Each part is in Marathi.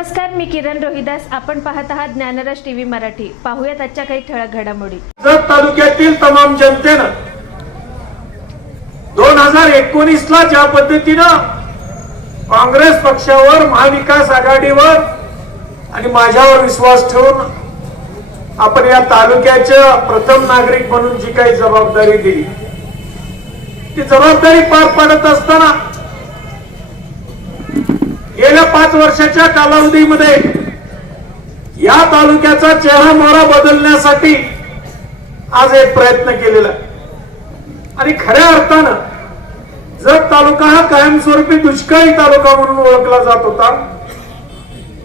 नमस्कार मी किरण रोहिदास. आपण पाहत आहात ज्ञानराज टीव्ही मराठी. पाहूयात आजच्या काही ठळक घडामोडी. जत तालुक्यातील तमाम जनतेनं दोन हजार एकोणीस ला ज्या पद्धतीनं काँग्रेस पक्षावर महाविकास आघाडीवर आणि माझ्यावर विश्वास ठेवून आपण या तालुक्याचे प्रथम नागरिक म्हणून जी काही जबाबदारी दिली ती जबाबदारी पार पाडत असताना गेल्या पाच वर्षाच्या कालावधीमध्ये या तालुक्याचा चेहरा मोहरा बदलण्यासाठी आज एक प्रयत्न केलेला आणि खऱ्या अर्थानं जर तालुका हा कायमस्वरूपी दुष्काळी तालुका म्हणून ओळखला जात होता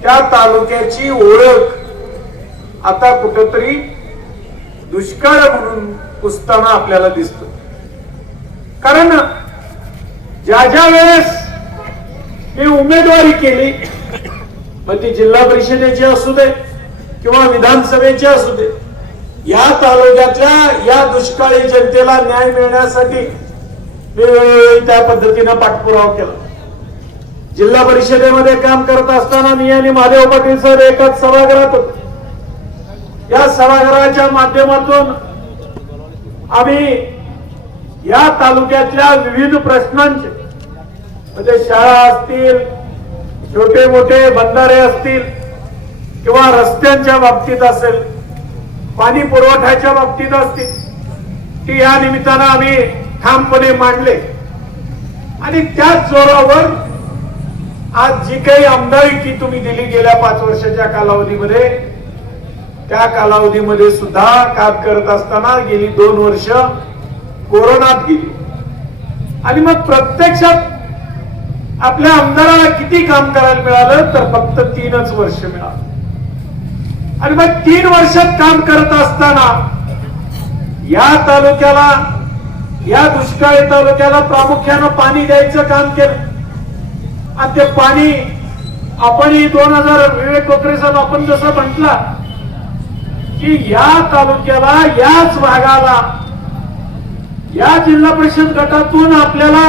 त्या तालुक्याची ओळख आता कुठंतरी दुष्काळ म्हणून पुसताना आपल्याला दिसतो. कारण ज्या ज्या वेळेस मी उमेदवारी केली. मग ती जिल्हा परिषदेची असू दे किंवा विधानसभेची असू दे या तालुक्यातल्या या दुष्काळी जनतेला न्याय मिळण्यासाठी मी वेळोवेळी त्या पद्धतीनं पाठपुरावा केला. जिल्हा परिषदेमध्ये काम करत असताना मी आणि महादेव पाटील सर एकाच सभागृहात होतो या सभागृहाच्या माध्यमातून आम्ही या तालुक्यातल्या विविध प्रश्नांचे म्हणजे शाळा असतील छोटे मोठे बंधारे असतील किंवा रस्त्यांच्या बाबतीत असेल पाणी पुरवठ्याच्या बाबतीत असतील ती या निमित्तानं आम्ही ठामपणे मांडले. आणि त्याच जोरावर आज जी काही आमदारकी तुम्ही दिली गेल्या पाच वर्षाच्या कालावधीमध्ये त्या कालावधीमध्ये सुद्धा काम करत असताना गेली दोन वर्ष कोरोनात गेली. आणि मग प्रत्यक्षात आपल्या आमदाराला किती काम करायला मिळालं तर फक्त तीनच वर्ष मिळालं. आणि मग तीन वर्षात काम करत असताना या तालुक्याला या दुष्काळी तालुक्याला प्रामुख्यानं पाणी द्यायचं काम केलं. आणि ते पाणी आपणही दोन हजार विवेक कोकरे साहेब आपण जसं म्हटला की या तालुक्याला याच भागाला या जिल्हा परिषद गटातून आपल्याला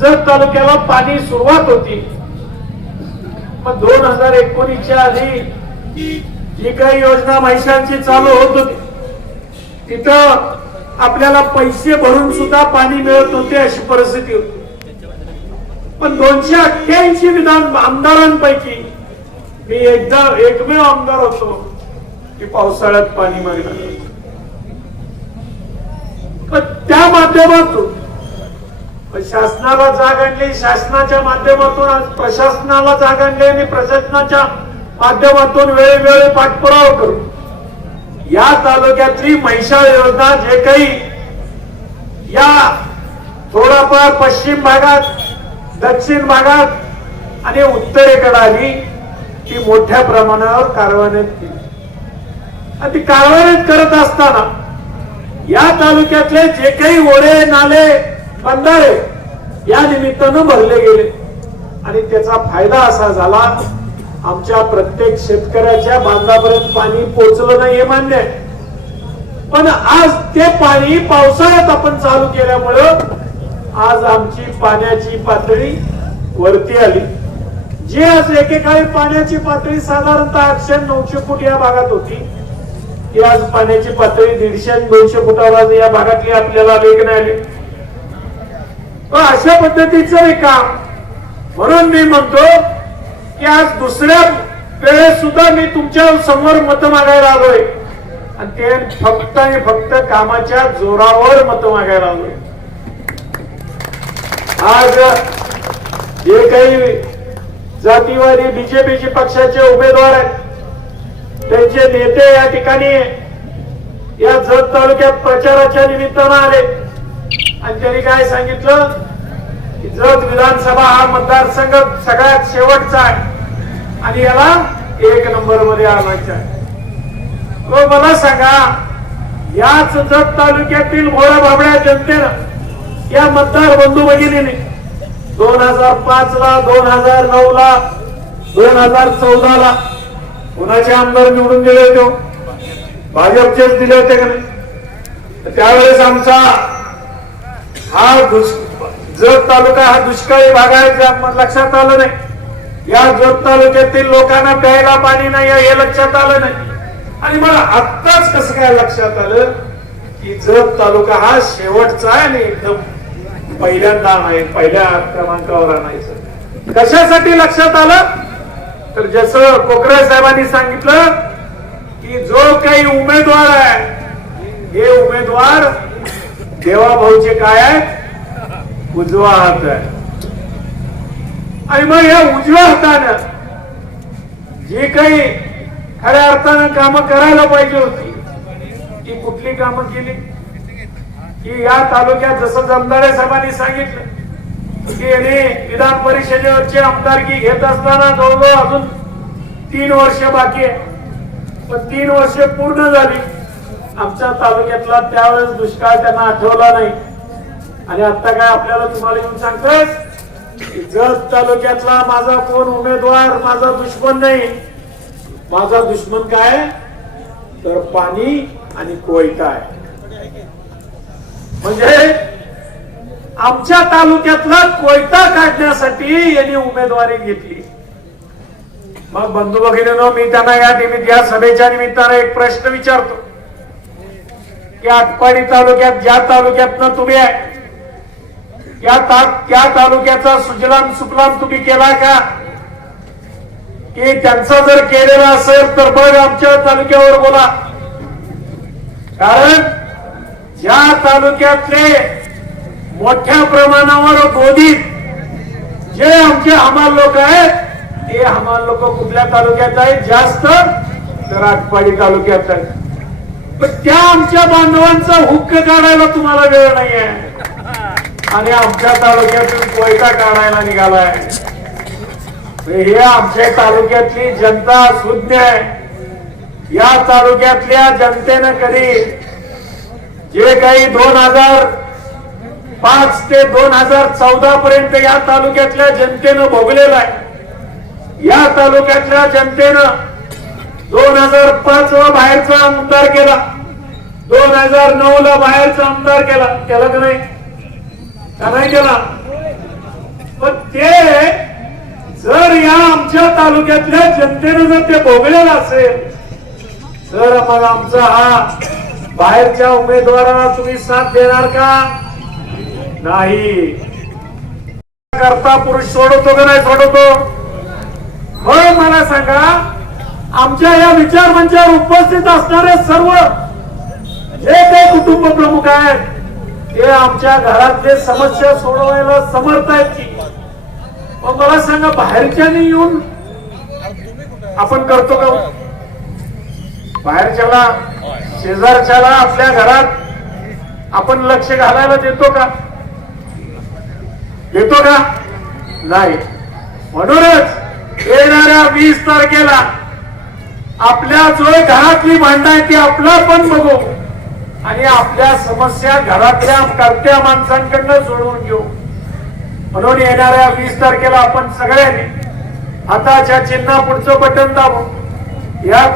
जर तालुक्याला पाणी सुरुवात होती. मग दोन हजार एकोणीसच्या आधी जी काही योजना महिषांची चालू होत होती तिथं आपल्याला पैसे भरून सुद्धा पाणी मिळत होते अशी परिस्थिती होती. पण दोनशे अठ्ठ्याऐंशी विधान आमदारांपैकी मी एकदा एकमेव आमदार होतो की पावसाळ्यात पाणी मागणार पण त्या माध्यमातून शासनाला जाग आणली शासनाच्या माध्यमातून आज प्रशासनाला जाग आणली आणि प्रशासनाच्या माध्यमातून वेळोवेळी पाठपुरावा करू. या तालुक्यातली महिषाळ योजना जे काही या थोडाफार पश्चिम भागात दक्षिण भागात आणि उत्तरेकडे आली ती मोठ्या प्रमाणावर कारवाईत केली. आणि ती कारवान्यात करत असताना या तालुक्यातले जे काही ओढे नाले बंधारे. या निमित्तानं भरले गेले. आणि त्याचा फायदा असा झाला आमच्या प्रत्येक शेतकऱ्याच्या बांधापर्यंत पाणी पोचलं नाही हे मान्य आहे. पण आज ते पाणी पावसाळ्यात आपण चालू केल्यामुळं आज आमची पाण्याची पातळी वरती आली. जी आज एकेकाळी पाण्याची पातळी साधारणतः आठशे नऊशे फूट या भागात होती ती आज पाण्याची पातळी दीडशे दोनशे फुटावर या भागातली आपल्याला वेग नाही आली. अशा पद्धतीचं हे काम. म्हणून मी म्हणतो की आज दुसऱ्या वेळेस सुद्धा मी तुमच्यासमोर मत मागायला आलोय. आणि ते फक्त आणि फक्त कामाच्या जोरावर मत मागायला आलोय. आज जे काही जातीवादी बीजेपीचे पक्षाचे उमेदवार आहेत त्यांचे नेते या ठिकाणी या जत तालुक्यात प्रचाराच्या निमित्तानं आले आणि त्यांनी काय सांगितलं? की जत विधानसभा हा मतदारसंघ सगळ्यात शेवटचा आहे. आणि याला एक नंबरमध्ये आणायचा आहे. तो मला सांगा याच जत तालुक्यातील भोळ्या बाबड्या जनतेनं या मतदार बंधू भगिनीने दोन हजार पाच ला दोन हजार नऊ ला दोन हजार चौदा ला कोणाचे आमदार निवडून दिले होते? भाजपचेच दिले होते का नाही? त्यावेळेस आमचा हा जत तालुका हा दुष्काळी भाग आहे लक्षात आलं नाही. या जत तालुक्यातील लोकांना प्यायला पाणी नाही हे लक्षात आलं नाही. आणि मला आत्ताच कसं काय लक्षात आलं की जत तालुका हा शेवटचा आहे आणि एकदम पहिल्यांदा नाही पहिल्या क्रमांकावर आणायचं. कशासाठी लक्षात आलं? तर जसं कोकरे साहेबांनी सांगितलं की जो काही उमेदवार आहे हे उमेदवार देवाभाऊचे काय आहेत उजवा हात आहे. आणि मग या उजव्या हातानं जे काही खऱ्या अर्थानं कामं करायला पाहिजे होती ती कुठली कामं केली? की या तालुक्यात जसं जमदारे साहेबांनी सांगितलं की याने विधान परिषदेवरची आमदारकी घेत असताना जवळजवळ अजून तीन वर्ष बाकी आहे. पण तीन वर्ष पूर्ण झाली. आमच्या तालुक्यातला त्यावेळेस दुष्काळ त्यांना आठवला नाही. आणि आता काय आपल्याला तुम्हाला येऊन सांगतोय? की जत तालुक्यातला माझा कोण उमेदवार माझा दुश्मन नाही. माझा दुश्मन काय? तर पाणी आणि कोयता आहे. म्हणजे आमच्या तालुक्यातला कोयता काढण्यासाठी यांनी उमेदवारी घेतली. मग बंधू भगिनीनो मी त्यांना या निमित्त या सभेच्या निमित्तानं एक प्रश्न विचारतो. की आटपाडी तालुक्यात ज्या तालुक्यातनं तुम्ही आहे ता त्या तालुक्याचा सुजलाम सुफलाम तुम्ही केला का? की त्यांचा जर केलेला असेल तर बघ आमच्या तालुक्यावर बोला. कारण ज्या तालुक्यातले मोठ्या प्रमाणावर बोधित जे आमचे हमाल लोक आहेत ते हमाल लोक कुठल्या तालुक्यात आहेत? जास्त तर आटपाडी तालुक्यात आहेत. पण त्या आमच्या बांधवांचा हुक्क काढायला तुम्हाला वेळ नाहीये. आणि आमच्या तालुक्यातून कोयता काढायला निघालाय. हे आमच्या तालुक्यातली जनता सुज्ञ आहे. या तालुक्यातल्या जनतेनं कधी जे काही दोन हजार पाच ते दोन हजार चौदा पर्यंत या तालुक्यातल्या जनतेनं भोगलेलं आहे. या तालुक्यातल्या जनतेनं दोन हजार पाच ला बाहेरचा आमदार केला. दोन हजार नऊ ला बाहेरचा आमदार केला. केला का नाही? का नाही केला? पण ते जर या आमच्या तालुक्यातल्या जनतेनं जर ते भोगलेलं असेल तर मग आमचा हा बाहेरच्या उमेदवाराला तुम्ही साथ देणार का? नाही. करता पुरुष सोडवतो का नाही सोडवतो? मग मला सांगा आमच्या या विचार मंचावर उपस्थित असणारे सर्व जे काही कुटुंब प्रमुख आहेत ते आमच्या घरातले समस्या सोडवायला समर्थ आहेत की मग मला सांगा बाहेरच्यानी येऊन आपण करतो का हो? बाहेरच्याला शेजारच्याला आपल्या घरात आपण लक्ष घालायला देतो का? देतो का? नाही. म्हणूनच येणाऱ्या वीस तारखेला आपल्या जो घरातली भांडणं आहे ती आपला पण बघू. आणि आपल्या समस्या घरातल्या करत्या माणसांकडनं सोडवून घेऊ. म्हणून येणाऱ्या वीस तारखेला आपण सगळ्यांनी हाताच्या चिन्हा पुढचं बटन दाबू या